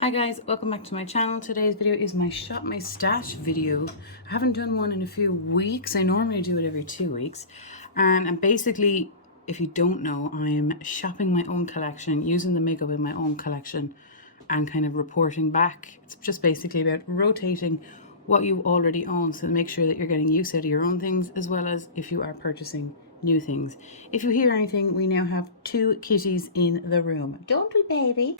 Hi guys, welcome back to my channel. Today's video is my shop my stash video. I haven't done one in a few weeks. I normally do it every 2 weeks. And basically, if you don't know, I'm shopping my own collection, using the makeup in my own collection and kind of reporting back. It's just basically about rotating what you already own, so make sure that you're getting use out of your own things as well as if you are purchasing new things. If you hear anything, we now have 2 kitties in the room. Don't we, baby?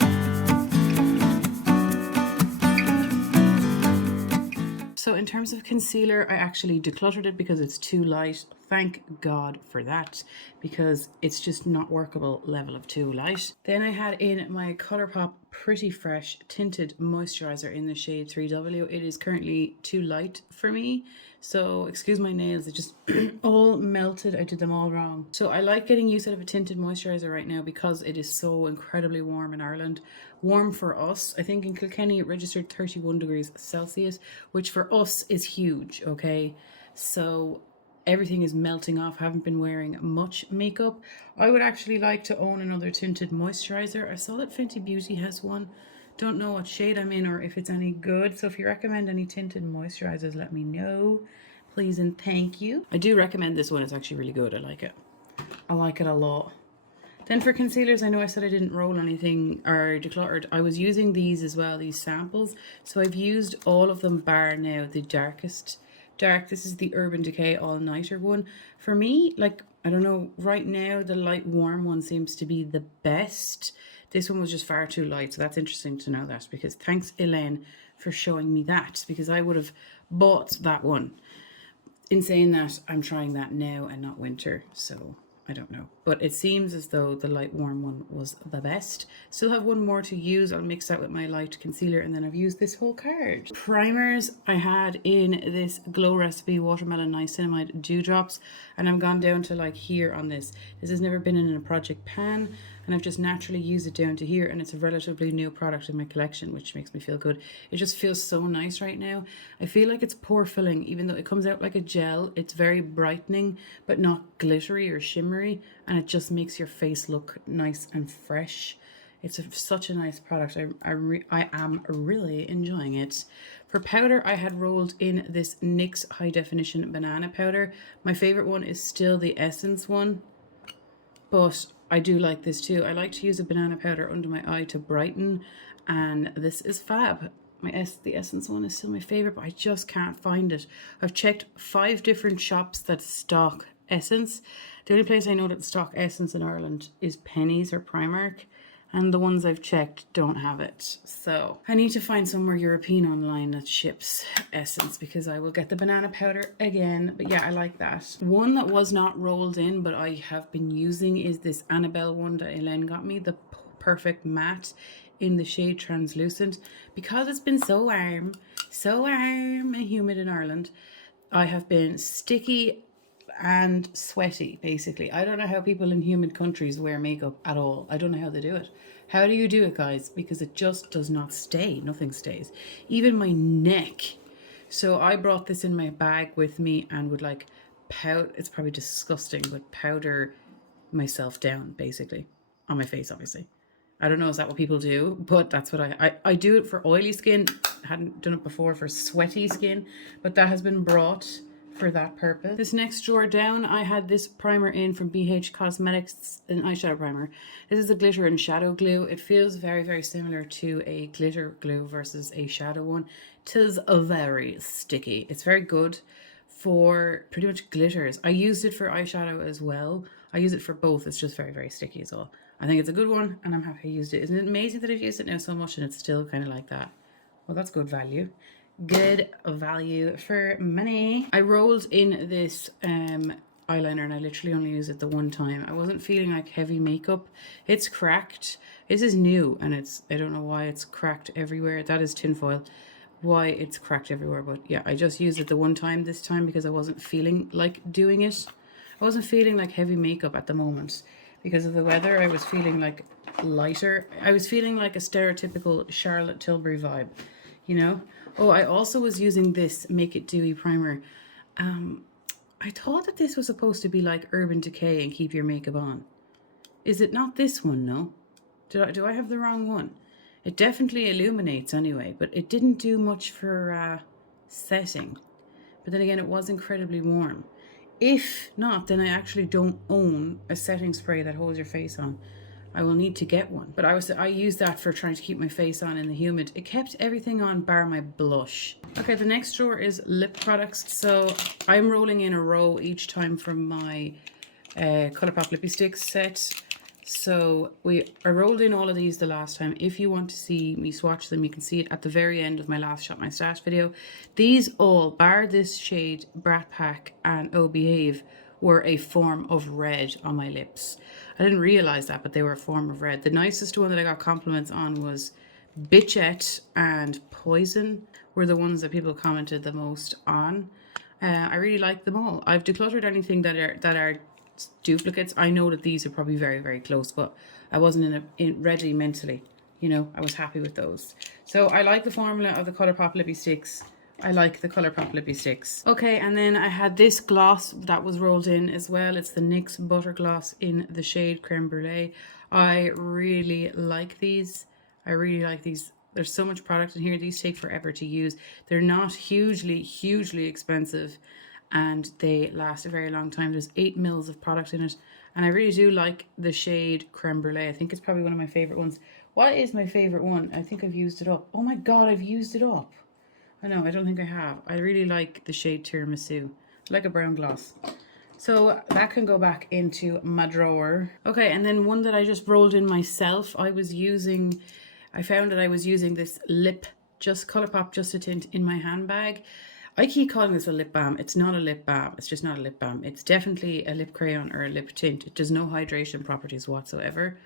So in terms of concealer, I actually decluttered it because it's too light. Thank God for that, because it's just not workable level of too light. Then I had in my Colourpop Pretty Fresh Tinted Moisturizer in the shade 3W. It is currently too light for me, so excuse my nails, it just all melted. I did them all wrong. So I like getting used out of a tinted moisturizer right now because it is so incredibly warm in Ireland. Warm for us. I think in Kilkenny it registered 31 degrees Celsius, which for us is huge, okay? So everything is melting off. I haven't been wearing much makeup. I would actually like to own another tinted moisturizer. I saw that Fenty Beauty has one. Don't know what shade I'm in or if it's any good. So if you recommend any tinted moisturizers, let me know, please and thank you. I do recommend this one. It's actually really good. I like it. I like it a lot. Then for concealers, I know I said I didn't roll anything or decluttered. I was using these as well, these samples. So I've used all of them bar now the darkest dark. This is the Urban Decay All Nighter one. For me, like, I don't know, right now the light warm one seems to be the best. This one was just far too light, so that's interesting to know that, because thanks Elaine for showing me that, because I would have bought that one. In saying that, I'm trying that now and not winter, so I don't know. But it seems as though the light warm one was the best. Still have one more to use. I'll mix that with my light concealer, and then I've used this whole card. Primers, I had in this Glow Recipe Watermelon Niacinamide Dewdrops, and I've gone down to like here on this. This has never been in a project pan, and I've just naturally used it down to here, and it's a relatively new product in my collection, which makes me feel good. It just feels so nice right now. I feel like it's pore filling, even though it comes out like a gel. It's very brightening, but not glittery or shimmery, and it just makes your face look nice and fresh. It's such a nice product. I am really enjoying it. For powder, I had rolled in this NYX High Definition Banana Powder. My favorite one is still the Essence one, but I do like this too. I like to use a banana powder under my eye to brighten, and this is fab. The Essence one is still my favorite, but I just can't find it. I've checked 5 different shops that stock Essence. The only place I know that stock Essence in Ireland is Penny's or Primark, and the ones I've checked don't have it. So I need to find somewhere European online that ships Essence, because I will get the banana powder again. But yeah, I like that. One that was not rolled in but I have been using is this Annabelle one that Elaine got me, the Perfect Matte in the shade Translucent. Because it's been so warm and humid in Ireland, I have been sticky and sweaty, basically. I don't know how people in humid countries wear makeup at all. I don't know how they do it. How do you do it, guys? Because it just does not stay. Nothing stays. Even my neck. So I brought this in my bag with me and would like powder. It's probably disgusting, but powder myself down, basically, on my face, obviously. I don't know, is that what people do? But that's what I do it for oily skin. Hadn't done it before for sweaty skin, but that has been brought for that purpose. This next drawer down, I had this primer in from BH Cosmetics, an eyeshadow primer. This is a glitter and shadow glue. It feels very, very similar to a glitter glue versus a shadow one. Tis a very sticky. It's very good for pretty much glitters. I used it for eyeshadow as well. I use it for both. It's just very, very sticky as well. I think it's a good one, and I'm happy I used it. Isn't it amazing that I've used it now so much and it's still kind of like that? Well, that's good value. Good value for money. I rolled in this eyeliner, and I literally only used it the one time. I wasn't feeling like heavy makeup. It's cracked. This is new, and I don't know why it's cracked everywhere. That is tinfoil. Why it's cracked everywhere, but yeah, I just used it the one time this time because I wasn't feeling like doing it. I wasn't feeling like heavy makeup at the moment because of the weather. I was feeling like lighter. I was feeling like a stereotypical Charlotte Tilbury vibe, you know. Oh, I also was using this Make It Dewy primer. I thought that this was supposed to be like Urban Decay and keep your makeup on. Is it not this one? No. Do I have the wrong one? It definitely illuminates anyway, but it didn't do much for setting. But then again, it was incredibly warm. If not, then I actually don't own a setting spray that holds your face on. I will need to get one. But I used that for trying to keep my face on in the humid. It kept everything on bar my blush. Okay, the next drawer is lip products. So I'm rolling in a row each time from my Colourpop Lippy Sticks set. So I rolled in all of these the last time. If you want to see me swatch them, you can see it at the very end of my last Shop My Stash video. These all, bar this shade, Brat Pack and Oh Behave, were a form of red on my lips. I didn't realize that, but they were a form of red. The nicest one that I got compliments on was Bitchette and Poison were the ones that people commented the most on. I really like them all. I've decluttered anything that are duplicates. I know that these are probably very, very close, but I wasn't ready mentally. You know, I was happy with those. So I like the formula of the Colourpop Lippy Sticks. I like the Colourpop Lippy Sticks. Okay, and then I had this gloss that was rolled in as well. It's the NYX Butter Gloss in the shade Creme Brulee. I really like these. I really like these. There's so much product in here. These take forever to use. They're not hugely, hugely expensive, and they last a very long time. There's 8 mils of product in it, and I really do like the shade Creme Brulee. I think it's probably one of my favorite ones. What is my favorite one? I think I've used it up. Oh my god, I've used it up. I know, I don't think I have. I really like the shade Tiramisu. I like a brown gloss. So that can go back into my drawer. Okay, and then one that I just rolled in myself. I found that I was using this Colourpop Just a Tint in my handbag. I keep calling this a lip balm. It's not a lip balm. It's just not a lip balm. It's definitely a lip crayon or a lip tint. It does no hydration properties whatsoever.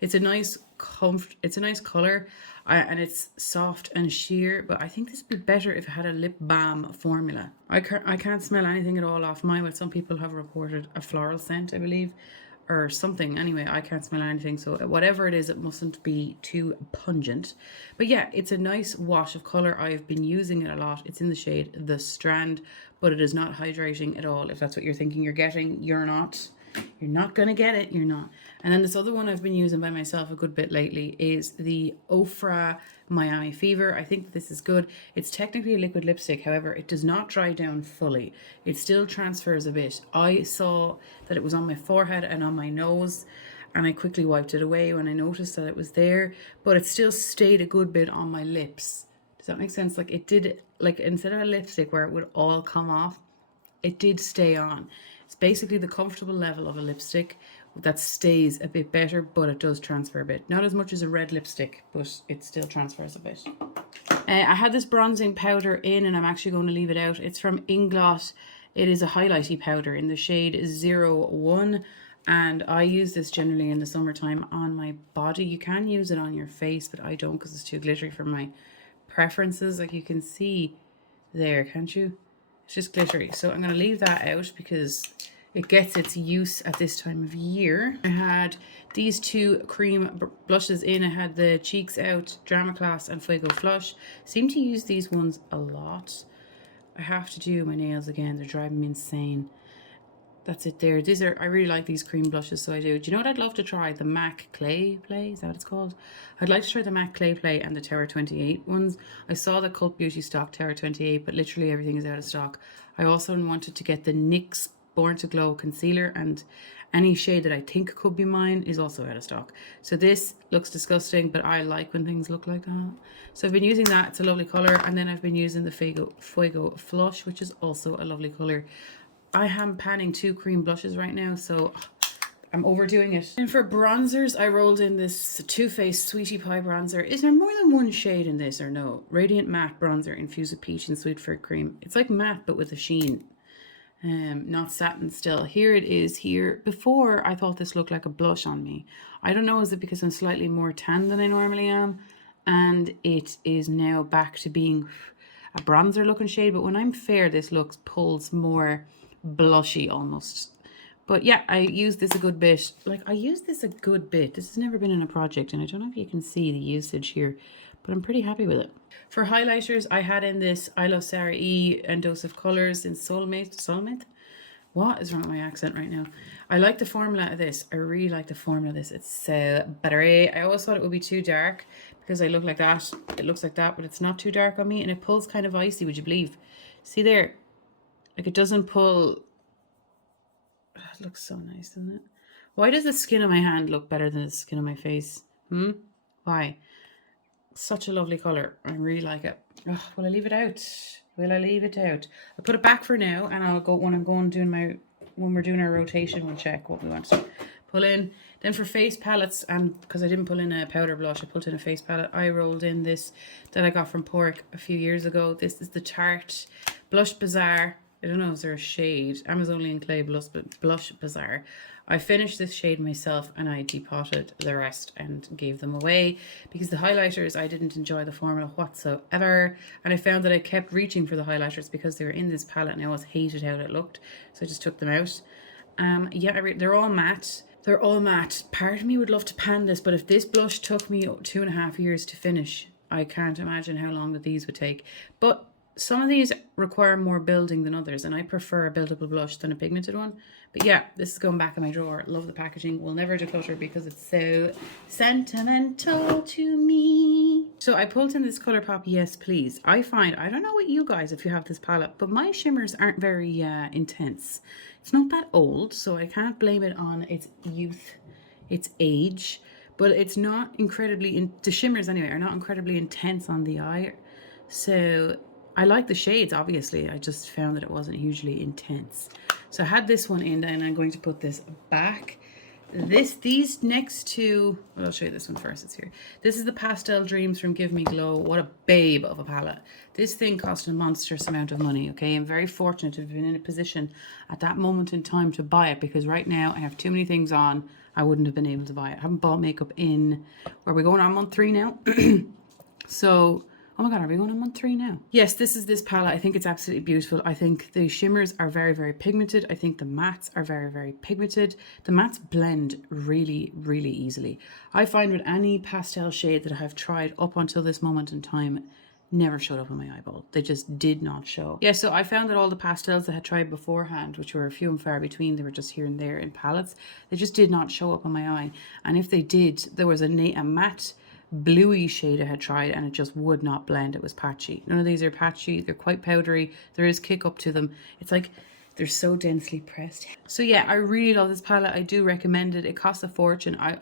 It's a nice color, and it's soft and sheer, but I think this would be better if it had a lip balm formula. I can't smell anything at all off mine, but some people have reported a floral scent, I believe, or something. Anyway, I can't smell anything, so whatever it is, it mustn't be too pungent. But yeah, it's a nice wash of color. I've been using it a lot. It's in the shade The Strand, but it is not hydrating at all. If that's what you're thinking you're getting, you're not. You're not gonna get it, you're not. And then this other one I've been using by myself a good bit lately is the Ofra Miami Fever. I think this is good. It's technically a liquid lipstick, however, it does not dry down fully. It still transfers a bit. I saw that it was on my forehead and on my nose, and I quickly wiped it away when I noticed that it was there, but it still stayed a good bit on my lips. Does that make sense? Like it did, like instead of a lipstick where it would all come off, it did stay on. It's basically the comfortable level of a lipstick that stays a bit better, but it does transfer a bit. Not as much as a red lipstick, but it still transfers a bit. I had this bronzing powder in, and I'm actually going to leave it out. It's from Inglot. It is a highlighty powder in the shade 01, and I use this generally in the summertime on my body. You can use it on your face, but I don't because it's too glittery for my preferences. Like you can see there, can't you? It's just glittery. So I'm going to leave that out because it gets its use at this time of year. I had these two cream blushes in. I had the Cheeks Out Drama Class and Fuego Flush. Seem to use these ones a lot. I have to do my nails again. They're driving me insane. That's it there. These are, I really like these cream blushes, so I do. Do you know what I'd love to try? The MAC Clay Play, is that what it's called? I'd like to try the MAC Clay Play and the Terra 28 ones. I saw the Cult Beauty stock Terra 28, but literally everything is out of stock. I also wanted to get the NYX Born to Glow concealer, and any shade that I think could be mine is also out of stock. So this looks disgusting, but I like when things look like that. So I've been using that. It's a lovely color. And then I've been using the Fuego Flush, which is also a lovely color. I am panning 2 cream blushes right now, so I'm overdoing it. And for bronzers, I rolled in this Too Faced Sweetie Pie bronzer. Is there more than one shade in this or no? Radiant Matte Bronzer infused with peach and sweet fruit cream. It's like matte, but with a sheen. Not satin still. Here it is here. Before, I thought this looked like a blush on me. I don't know, is it because I'm slightly more tan than I normally am? And it is now back to being a bronzer looking shade. But when I'm fair, this pulls more blushy almost. But yeah, I use this a good bit. Like, I use this a good bit. This has never been in a project, and I don't know if you can see the usage here, but I'm pretty happy with it. For highlighters, I had in this I Love Sarah E and Dose of Colors in Soulmate. What is wrong with my accent right now? I like the formula of this. I really like the formula of this. It's so buttery. I always thought it would be too dark, because I look like that. It looks like that, but it's not too dark on me, and it pulls kind of icy, would you believe? See there? Like, it doesn't pull. Oh, it looks so nice, doesn't it? Why does the skin of my hand look better than the skin of my face? Why? Such a lovely colour. I really like it. Oh, will I leave it out? Will I leave it out? I'll put it back for now, and I'll go when I'm going doing my, when we're doing our rotation, we'll check what we want to pull in. Then for face palettes, and because I didn't pull in a powder blush, I pulled in a face palette. I rolled in this that I got from Pork a few years ago. This is the Tarte Blush Bazaar. I don't know, is there a shade? Amazonian Clay Blush Bazaar. I finished this shade myself and I depotted the rest and gave them away because the highlighters, I didn't enjoy the formula whatsoever. And I found that I kept reaching for the highlighters because they were in this palette and I always hated how it looked. So I just took them out. Yeah, they're all matte. They're all matte. Part of me would love to pan this, but if this blush took me 2.5 years to finish, I can't imagine how long that these would take. But some of these require more building than others, and I prefer a buildable blush than a pigmented one. But yeah, this is going back in my drawer. Love the packaging. Will never declutter because it's so sentimental to me. So I pulled in this Colourpop Yes Please. I find, I don't know what you guys, if you have this palette, but my shimmers aren't very intense. It's not that old, so I can't blame it on its youth, its age, but it's not incredibly, the shimmers anyway, are not incredibly intense on the eye. So I like the shades, obviously. I just found that it wasn't hugely intense. So I had this one in, and I'm going to put this back. These next two, well, I'll show you this one first. It's here. This is the Pastel Dreams from Give Me Glow. What a babe of a palette. This thing cost a monstrous amount of money, okay? I'm very fortunate to have been in a position at that moment in time to buy it, because right now I have too many things on. I wouldn't have been able to buy it. I haven't bought makeup in, are we going on month 3 now? So, oh my god, are we going on month 3 now? Yes, this is this palette. I think it's absolutely beautiful. I think the shimmers are very, very pigmented. I think the mattes are very, very pigmented. The mattes blend really, really easily. I find with any pastel shade that I have tried up until this moment in time, never showed up on my eyeball. They just did not show. Yeah, so I found that all the pastels that I had tried beforehand, which were few and far between, they were just here and there in palettes, they just did not show up on my eye. And if they did, there was a matte bluey shade I had tried and it just would not blend. It was patchy. None of these are patchy. They're quite powdery. There is kick up to them. It's like they're so densely pressed. So yeah, I really love this palette. I do recommend it. It costs a fortune. I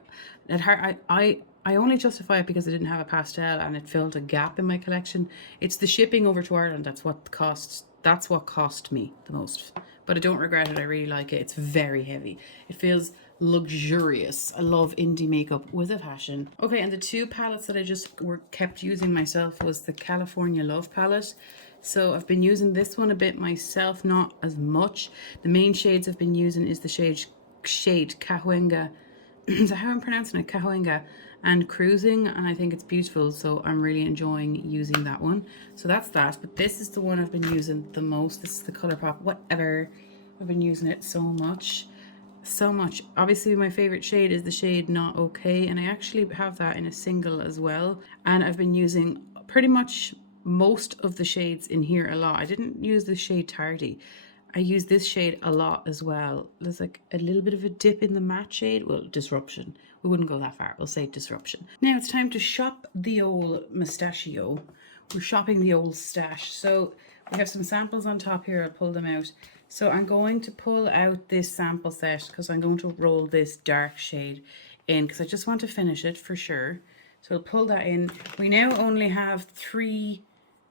only justify it because I didn't have a pastel and it filled a gap in my collection. It's the shipping over to Ireland that's what cost me the most. But I don't regret it. I really like it. It's very heavy. It feels luxurious. I love indie makeup with a passion. Okay, and the two palettes that I just kept using myself was the California Love palette. So I've been using this one a bit myself, not as much. The main shades I've been using is the shade Cahuenga. Is that how I'm pronouncing it? Cahuenga and Cruising, and I think it's beautiful, so I'm really enjoying using that one. So that's that, but this is the one I've been using the most. This is the Colourpop Whatever. I've been using it so much. Obviously my favorite shade is the shade Not Okay, and I actually have that in a single as well, and I've been using pretty much most of the shades in here a lot. I didn't use the shade Tardy. I use this shade a lot as well. There's like a little bit of a dip in the matte shade. Well, Disruption. We wouldn't go that far. We'll say Disruption. Now it's time to shop the old mustachio. We're shopping the old stash. So we have some samples on top here. I'll pull them out. So I'm going to pull out this sample set because I'm going to roll this dark shade in because I just want to finish it for sure. So I'll pull that in. We now only have 3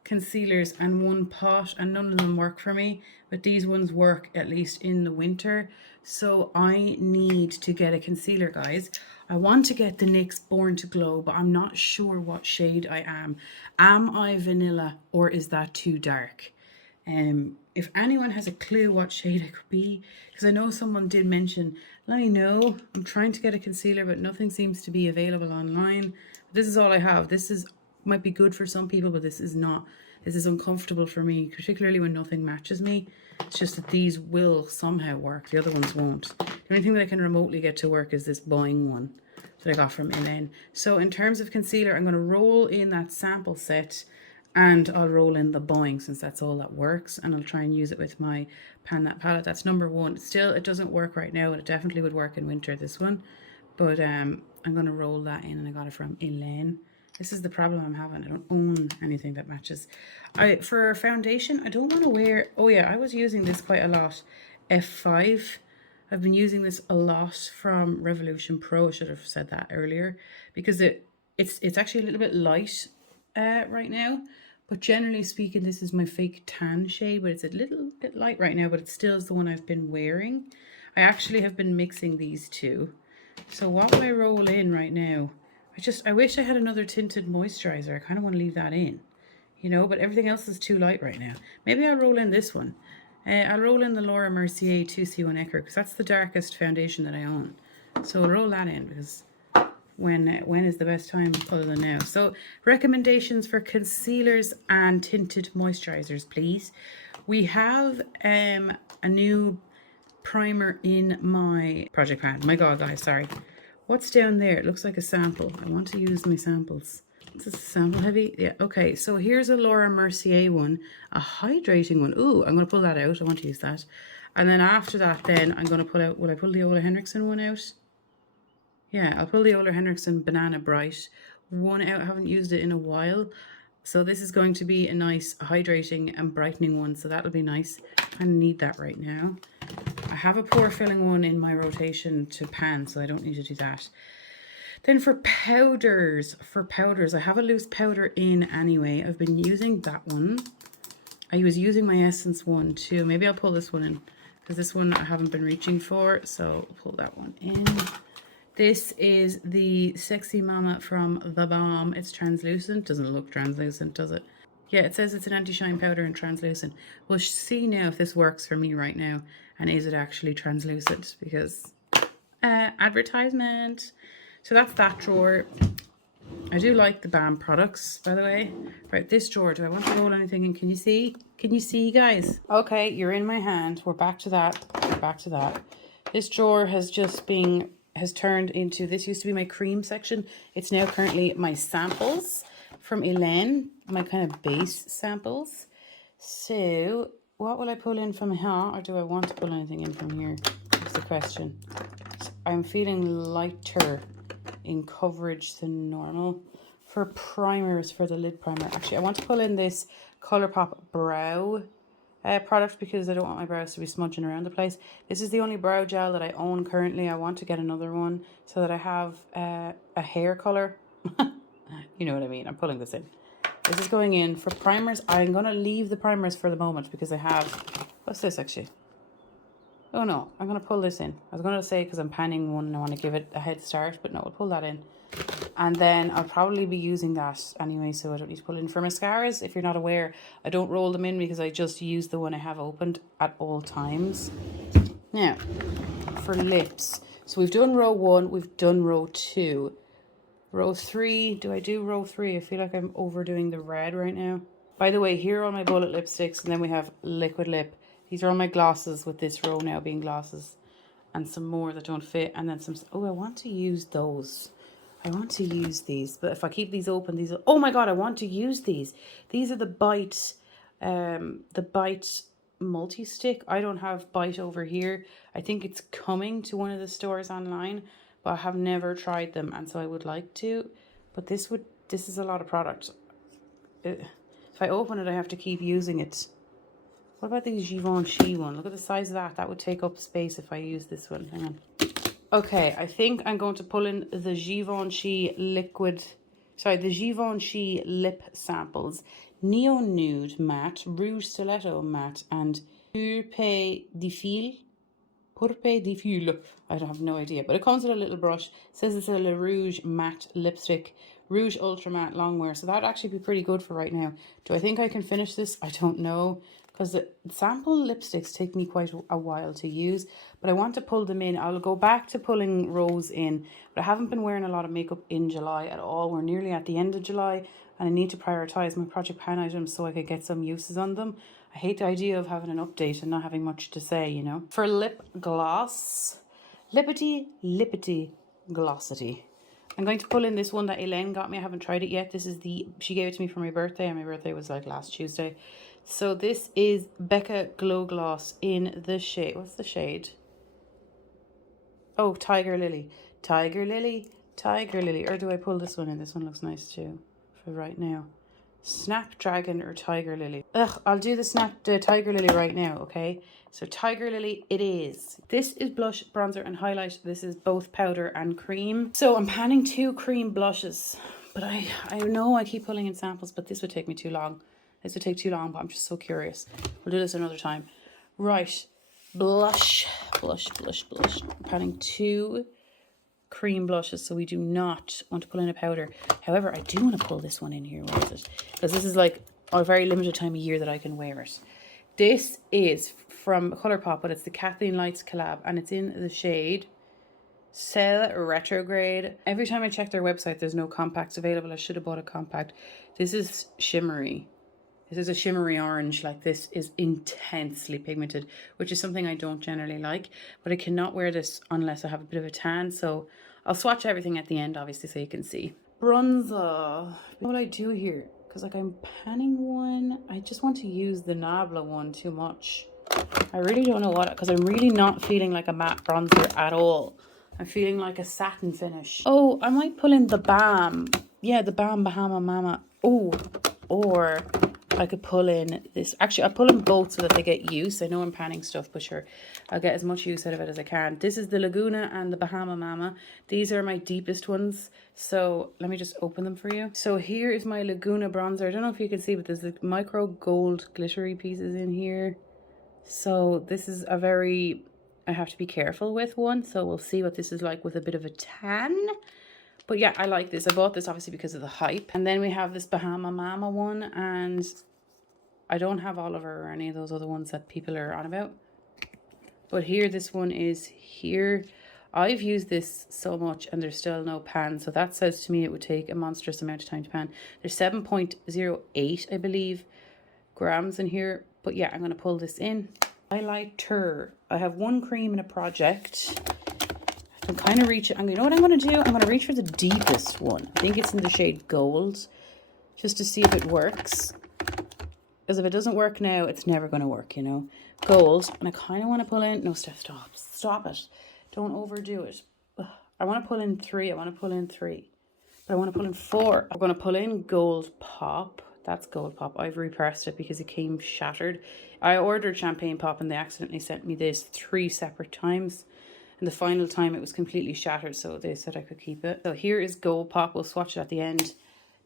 concealers and 1 pot, and none of them work for me, but these ones work at least in the winter. So I need to get a concealer, guys. I want to get the NYX Born to Glow, but I'm not sure what shade I am. Am I vanilla or is that too dark? If anyone has a clue what shade I could be, because I know someone did mention, let me know. I'm trying to get a concealer, but nothing seems to be available online. This is all I have. This might be good for some people, but this is not. This is uncomfortable for me, particularly when nothing matches me. It's just that these will somehow work. The other ones won't. The only thing that I can remotely get to work is this Boing one that I got from ILIA. So in terms of concealer, I'm going to roll in that sample set, and I'll roll in the Boing since that's all that works, and I'll try and use it with my pan.I palette. That's number 1. Still, it doesn't work right now, and it definitely would work in winter, this one. But I'm going to roll that in, and I got it from ILIA. This is the problem I'm having. I don't own anything that matches. For foundation, I don't want to wear... Oh yeah, I was using this quite a lot. F5. I've been using this a lot from Revolution Pro. I should have said that earlier. Because it's actually a little bit light right now. But generally speaking, this is my fake tan shade. But it's a little bit light right now. But it still is the one I've been wearing. I actually have been mixing these two. So what will I roll in right now? I wish I had another tinted moisturizer. I kind of want to leave that in, you know, but everything else is too light right now. Maybe I'll roll in this one. I'll roll in the Laura Mercier 2C1 Ecru because that's the darkest foundation that I own. So I'll roll that in because when is the best time other than now? So recommendations for concealers and tinted moisturizers, please. We have a new primer in my project pan. My God, guys, sorry. What's down there? It looks like a sample. I want to use my samples. Is this sample heavy? Yeah, okay. So here's a Laura Mercier one, a hydrating one. Ooh, I'm going to pull that out. I want to use that. And then after that, then I'm going to pull out, will I pull the Ole Henriksen one out? Yeah, I'll pull the Ole Henriksen Banana Bright one out. I haven't used it in a while. So this is going to be a nice hydrating and brightening one. So that'll be nice. I need that right now. I have a pore filling one in my rotation to pan, so I don't need to do that. Then for powders, I have a loose powder in anyway. I've been using that one. I was using my Essence one too. Maybe I'll pull this one in because this one I haven't been reaching for, so I'll pull that one in. This is the Sexy Mama from The Balm. It's translucent. Doesn't look translucent, does it? Yeah, it says it's an anti-shine powder and translucent. We'll see now if this works for me right now. And is it actually translucent? Because advertisement. So that's that drawer. I do like the Balm products, by the way. Right, this drawer. Do I want to roll anything in? Can you see? Can you see, guys? Okay, you're in my hand. We're back to that. We're back to that. This drawer has turned into, this used to be my cream section. It's now currently my samples from Elaine, my kind of base samples. So what will I pull in from here, or do I want to pull anything in from here? That's the question. I'm feeling lighter in coverage than normal. For primers, for the lid primer, actually I want to pull in this Colourpop brow product because I don't want my brows to be smudging around the place. This is the only brow gel that I own currently. I want to get another one so that I have a hair color. You know what I mean. I'm pulling this in. This is going in for primers. I'm going to leave the primers for the moment because I have... What's this actually? Oh no, I'm going to pull this in. I was going to say because I'm panning one and I want to give it a head start, but no, I'll pull that in. And then I'll probably be using that anyway, so I don't need to pull in. For mascaras, if you're not aware, I don't roll them in because I just use the one I have opened at all times. Now, for lips. So we've done row 1, we've done row 2. Row 3, do I do row 3? I feel like I'm overdoing the red right now. By the way, here are all my bullet lipsticks, and then we have liquid lip. These are all my glosses, with this row now being glosses. And some more that don't fit, and then some... Oh, I want to use those. I want to use these, but if I keep these open, these are... Oh my God, I want to use these. These are the Bite multi-stick. I don't have Bite over here. I think it's coming to one of the stores online, but I have never tried them, and so I would like to. But this is a lot of product. If I open it, I have to keep using it. What about the Givenchy one? Look at the size of that. That would take up space if I use this one. Hang on. Okay, I think I'm going to pull in the Givenchy the Givenchy lip samples. Neo Nude Matte, Rouge Stiletto Matte, and Purpe de Fil. I don't have no idea, but it comes with a little brush. It says it's a Le Rouge Matte Lipstick, Rouge Ultra Matte Longwear. So that'd actually be pretty good for right now. Do I think I can finish this? I don't know. Because the sample lipsticks take me quite a while to use. But I want to pull them in. I'll go back to pulling rows in. But I haven't been wearing a lot of makeup in July at all. We're nearly at the end of July. And I need to prioritise my Project Pan items so I could get some uses on them. I hate the idea of having an update and not having much to say, you know. For lip gloss, Lippity Glossity. I'm going to pull in this one that Elaine got me. I haven't tried it yet. This is she gave it to me for my birthday, and my birthday was like last Tuesday. So this is Becca Glow Gloss in the shade. What's the shade? Oh, Tiger Lily. Tiger Lily. Or do I pull this one in? This one looks nice too. right now. Snapdragon or Tiger Lily? Ugh, I'll do the Tiger Lily right now, okay? So Tiger Lily it is. This is blush, bronzer and highlight. This is both powder and cream. So I'm panning 2 cream blushes. But I know I keep pulling in samples, but this would take me too long. This would take too long, but I'm just so curious. We'll do this another time. Right, blush. I'm panning 2 cream blushes, so we do not want to pull in a powder. However, I do want to pull this one in here. Where is it? Because this is like a very limited time of year that I can wear it. This is from Colourpop, but it's the Kathleen Lights collab, and it's in the shade Cell Retrograde. Every time I check their website, there's no compacts available. I should have bought a compact. This is shimmery. This is a shimmery orange. Like, this is intensely pigmented, which is something I don't generally like. But I cannot wear this unless I have a bit of a tan. So I'll swatch everything at the end, obviously, so you can see. Bronzer. What will I do here? Because like I'm panning one. I just want to use the Nabla one too much. I really don't know what, because I'm really not feeling like a matte bronzer at all. I'm feeling like a satin finish. Oh, I might pull in the Balm. Yeah, the Balm Bahama Mama. Oh, or I could pull in this. Actually, I'll pull in both so that they get use. I know I'm panning stuff, but sure, I'll get as much use out of it as I can. This is the Laguna and the Bahama Mama. These are my deepest ones. So let me just open them for you. So here is my Laguna bronzer. I don't know if you can see, but there's like micro gold glittery pieces in here. So this is a very, I have to be careful with one. So we'll see what this is like with a bit of a tan. But yeah, I like this. I bought this obviously because of the hype. And then we have this Bahama Mama one, and I don't have Oliver or any of those other ones that people are on about. But here, this one is here. I've used this so much and there's still no pan. So that says to me it would take a monstrous amount of time to pan. There's 7.08, I believe, grams in here. But yeah, I'm going to pull this in. Highlighter. I have one cream in a project. I'm kind of reaching. You know what I'm going to do? I'm going to reach for the deepest one. I think it's in the shade Gold, just to see if it works. Because if it doesn't work now, it's never going to work, you know. Gold. And I kind of want to pull in. No, Steph, stop. Stop it. Don't overdo it. Ugh. I want to pull in 3. I want to pull in 3. But I want to pull in 4. I'm going to pull in Gold Pop. That's Gold Pop. I've repressed it because it came shattered. I ordered Champagne Pop and they accidentally sent me this 3 separate times. And the final time it was completely shattered, so they said I could keep it. So here is Gold Pop. We'll swatch it at the end.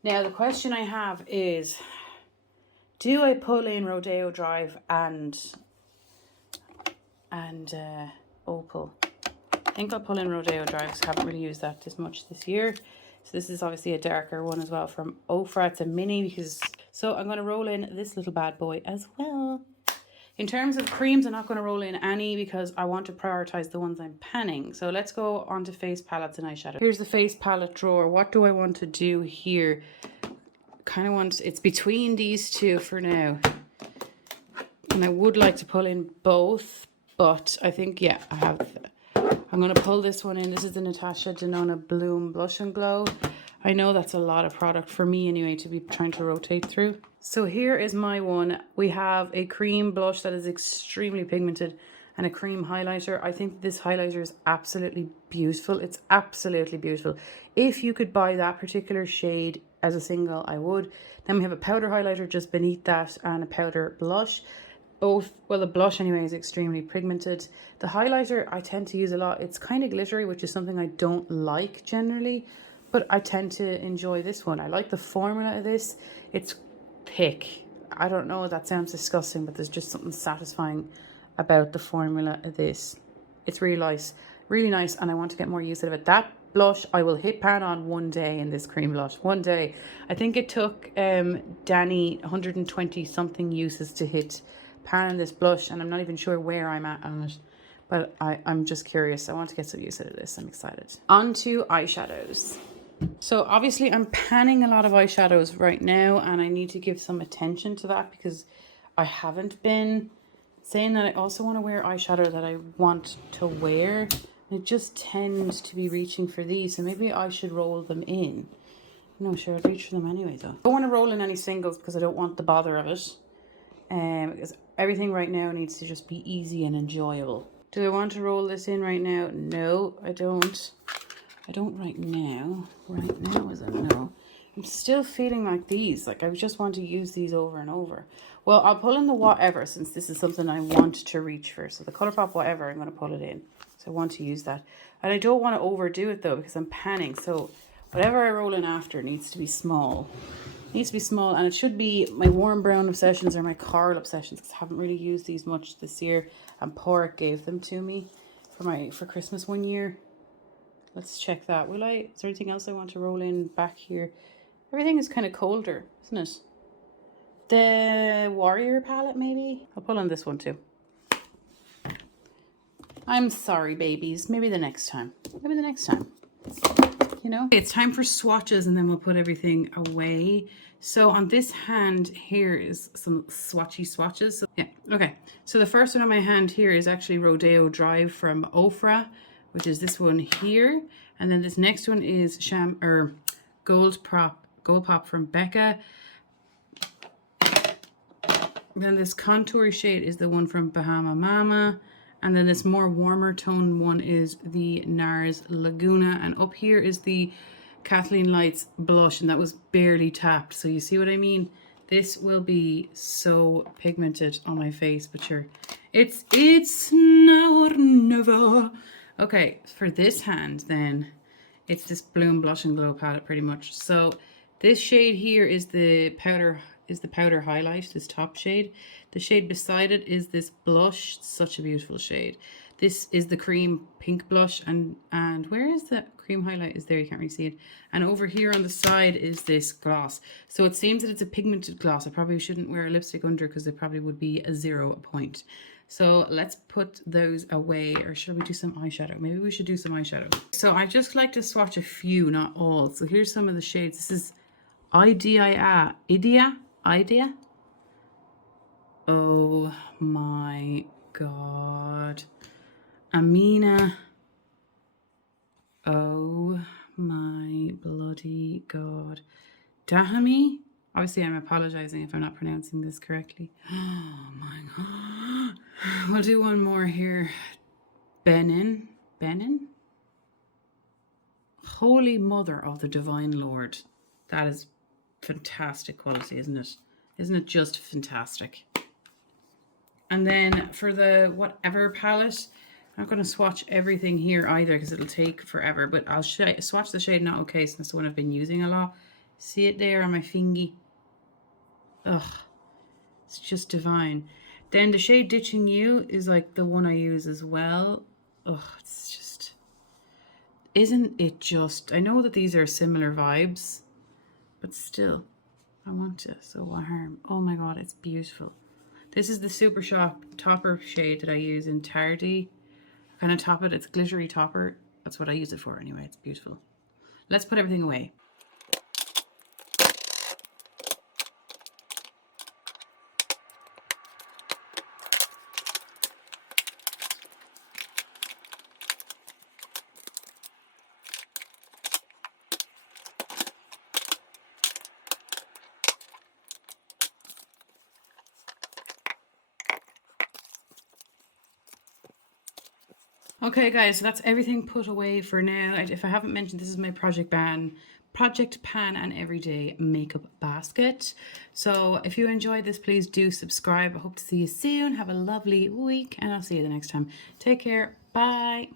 Now the question I have is, do I pull in Rodeo Drive and Opal? I think I'll pull in Rodeo Drive because I haven't really used that this much this year. So this is obviously a darker one as well from Ofra. It's a mini because... So I'm going to roll in this little bad boy as well. In terms of creams, I'm not going to roll in any because I want to prioritize the ones I'm panning. So let's go on to face palettes and eyeshadow. Here's the face palette drawer. What do I want to do here? Kind of want... It's between these two for now. And I would like to pull in both. But I think, yeah, I have... I'm going to pull this one in. This is the Natasha Denona Bloom Blush and Glow. I know that's a lot of product for me anyway to be trying to rotate through. So here is my one. We have a cream blush that is extremely pigmented and a cream highlighter. I think this highlighter is absolutely beautiful. It's absolutely beautiful. If you could buy that particular shade as a single, I would. Then we have a powder highlighter just beneath that and a powder blush. Both, well, the blush anyway is extremely pigmented. The highlighter I tend to use a lot. It's kind of glittery, which is something I don't like generally, but I tend to enjoy this one. I like the formula of this. It's thick. I don't know, that sounds disgusting, but there's just something satisfying about the formula of this. It's really nice, and I want to get more use out of it. That blush I will hit pan on one day in this cream blush. One day. I think it took Danny 120 something uses to hit pan in this blush, and I'm not even sure where I'm at on it, but I'm just curious. I want to get some use out of this. I'm excited. On to eyeshadows. So obviously I'm panning a lot of eyeshadows right now, and I need to give some attention to that because I haven't been saying that I also want to wear eyeshadow that I want to wear. I just tend to be reaching for these, so maybe I should roll them in. No, sure, I'd reach for them anyway though. I don't want to roll in any singles because I don't want the bother of it. Because everything right now needs to just be easy and enjoyable. Do I want to roll this in right now? No, I don't. I don't right now. Right now is a no. I'm still feeling like these. Like I just want to use these over and over. Well, I'll pull in the Whatever since this is something I want to reach for. So the Colourpop Whatever, I'm going to pull it in. So I want to use that. And I don't want to overdo it though because I'm panning. So whatever I roll in after needs to be small. It needs to be small, and it should be my warm brown obsessions or my coral obsessions because I haven't really used these much this year. And Porrick gave them to me for Christmas one year. Let's check that. Will I? Is there anything else I want to roll in back here? Everything is kind of colder, isn't it? The Warrior palette, maybe? I'll pull on this one too. I'm sorry, babies. Maybe the next time. Maybe the next time. You know? It's time for swatches and then we'll put everything away. So on this hand here is some swatches. So, yeah, okay. So the first one on my hand here is actually Rodeo Drive from Ofra, which is this one here. And then this next one is Gold Pop from Becca. Then this contour shade is the one from Bahama Mama. And then this more warmer tone one is the NARS Laguna. And up here is the Kathleen Lights blush, and that was barely tapped. So you see what I mean? This will be so pigmented on my face, but sure. It's now or never. Okay, for this hand then, it's this Bloom Blush and Glow palette pretty much. So this shade here is the powder highlight, this top shade. The shade beside it is this blush, such a beautiful shade. This is the cream pink blush, and where is the cream highlight? Is there, you can't really see it. And over here on the side is this gloss. So it seems that it's a pigmented gloss. I probably shouldn't wear a lipstick under because it probably would be a 0 point. So let's put those away, or should we do some eyeshadow? Maybe we should do some eyeshadow. So I just like to swatch a few, not all. So here's some of the shades. This is ILIA. Oh my god. Amina. Oh my bloody god. Dahami. Obviously I'm apologizing if I'm not pronouncing this correctly. Oh my god. We'll do one more here. Benin. Holy Mother of the Divine Lord. That is fantastic quality, isn't it? Isn't it just fantastic? And then for the Whatever palette, I'm not going to swatch everything here either because it'll take forever, but I'll swatch the shade Not Okay, since that's the one I've been using a lot. See it there on my fingy? Ugh, it's just divine. Then the shade Ditching You is like the one I use as well. Ugh, it's just, isn't it just, I know that these are similar vibes, but still, I want to, so what harm? Oh my god, it's beautiful. This is the Super Shop topper shade that I use in Tardy. Kind of top it, it's glittery topper. That's what I use it for anyway, it's beautiful. Let's put everything away. Okay guys, so that's everything put away for now. If I haven't mentioned, this is my Project Pan and Everyday Makeup Basket. So if you enjoyed this, please do subscribe. I hope to see you soon. Have a lovely week and I'll see you the next time. Take care. Bye.